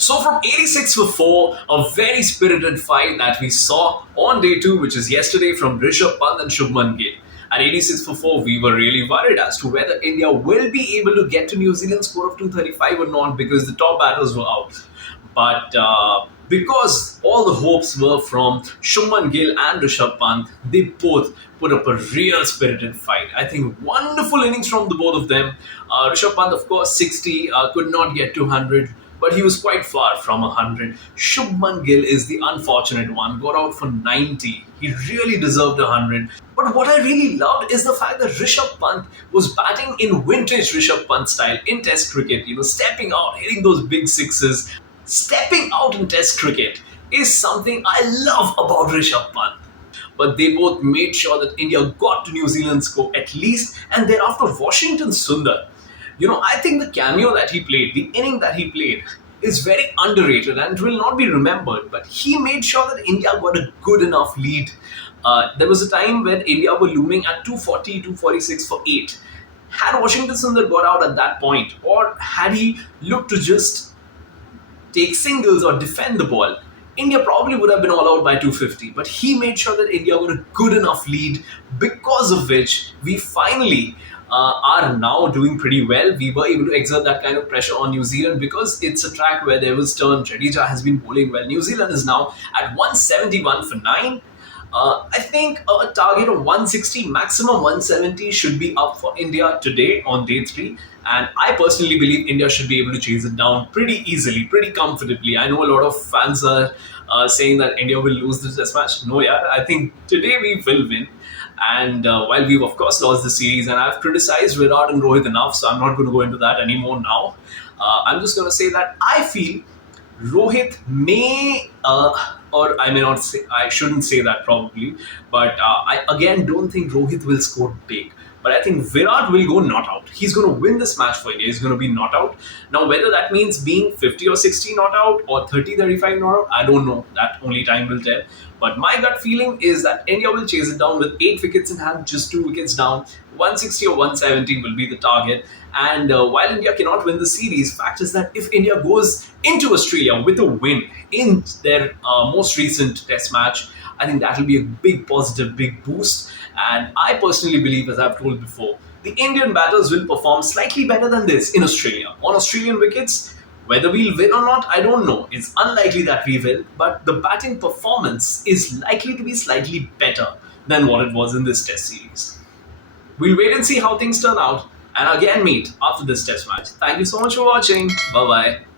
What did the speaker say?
So from 86 for 4, a very spirited fight that we saw on day 2, which is yesterday from Rishabh Pant and Shubman Gill. At 86 for 4, we were really worried as to whether India will be able to get to New Zealand's score of 235 or not because the top batters were out. But because all the hopes were from Shubman Gill and Rishabh Pant, they both put up a real spirited fight. I think wonderful innings from the both of them. Rishabh Pant, of course, 60, could not get to 100, but he was quite far from 100. Shubman Gill is the unfortunate one, got out for 90. He really deserved 100. But what I really loved is the fact that Rishabh Pant was batting in vintage Rishabh Pant style in Test cricket, stepping out, hitting those big sixes. Stepping out in Test cricket is something I love about Rishabh Pant. But they both made sure that India got to New Zealand's score at least, and thereafter Washington Sundar. I think the cameo that he played, the inning that he played, is very underrated and it will not be remembered. But he made sure that India got a good enough lead. There was a time when India were looming at 240, 246 for 8. Had Washington Sundar got out at that point, or had he looked to just take singles or defend the ball, India probably would have been all out by 250. But he made sure that India got a good enough lead, because of which we finally are now doing pretty well. We were able to exert that kind of pressure on New Zealand because it's a track where there was turn. Jadeja has been bowling well. New Zealand is now at 171 for 9. I think a target of 160, maximum 170 should be up for India today on day 3. And I personally believe India should be able to chase it down pretty easily, pretty comfortably. I know a lot of fans are saying that India will lose this test match. No, yeah, I think today we will win. And while we've of course lost the series, and I've criticized Virat and Rohit enough, so I'm not going to go into that anymore now. I'm just going to say that I feel Rohit may, or I may not say, I shouldn't say that probably, but I again don't think Rohit will score big. But I think Virat will go not out. He's going to win this match for India. He's going to be not out. Now, whether that means being 50 or 60 not out or 30, 35 not out, I don't know. That only time will tell. But my gut feeling is that India will chase it down with 8 wickets in hand, just 2 wickets down. 160 or 170 will be the target. And while India cannot win the series, fact is that if India goes into Australia with a win in their most recent test match, I think that will be a big positive, big boost. And I personally believe, as I've told before, the Indian batters will perform slightly better than this in Australia. On Australian wickets, whether we'll win or not, I don't know. It's unlikely that we will, but the batting performance is likely to be slightly better than what it was in this test series. We'll wait and see how things turn out, and again meet after this test match. Thank you so much for watching. Bye bye.